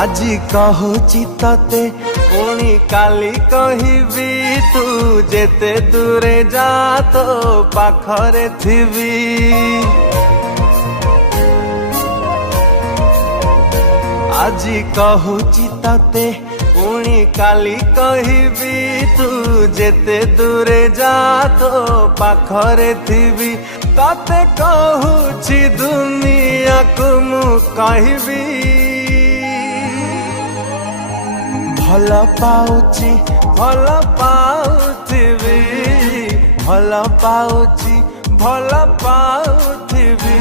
আজি কহুছি ততে পুଣି কালি কহিবি তু যেতে দূরে যা তো পাখরে থিবি। আজি কহুছি ততে পুଣି কালি কহিবি তু যেতে দূরে যা তো পাখরে থিবি। ততে কহুছি দুনিয়াকু মু কহিবি ভাল পাউছি ভাল পাউথিবি, ভাল পাউছি ভাল পাউথিবি।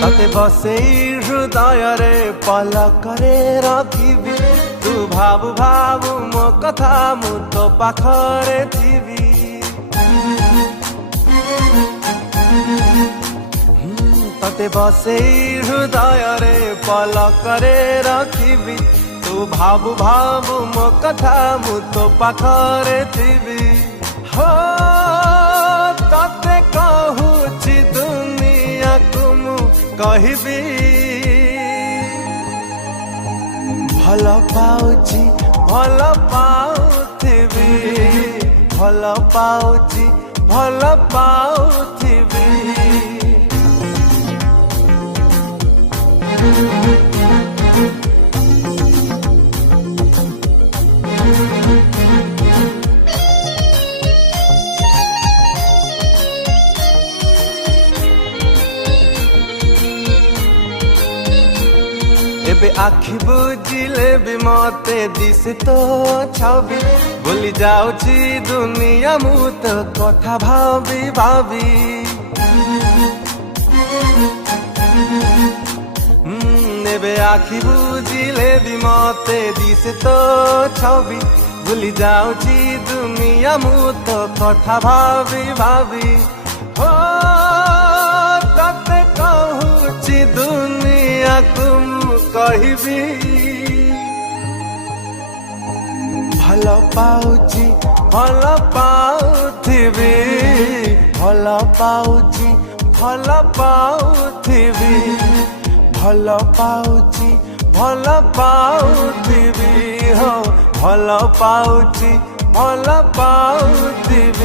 तते बसेई हृदयरे पलकरे रखिबी। तू भाबु भाबु मो कथा मु तो पाखरे थिबी। तते बसेई हृदयरे पलकरे रखिबी। तू भाबु भाबु मो कथा मु तो पाखरे थिबी। हो तते कहुछि दुनिया को मु कहिबी ভাল পাউছি ভাল পাউথিবি, ভাল পাউছি ভাল পাউথিবি। एबे आखि बुझिले भी मते दिसे तो छवि। भूली जाउछि दुनिया मु तो कथा भाबी भाबी। एबे आखि बुझिले भी मते दिसे तो छवि। भूली जाउछि दुनिया मु तो कथा भाबी भाबी। हो तते कहुछि दुनिया को कहिबी ভাল পাউছি ভাল পাউথিবি, ভাল পাউছি ভাল পাউথিবি। ভাল পাউছি ভাল পাউথিবি, হো ভাল পাউছি ভাল পাউথিবি।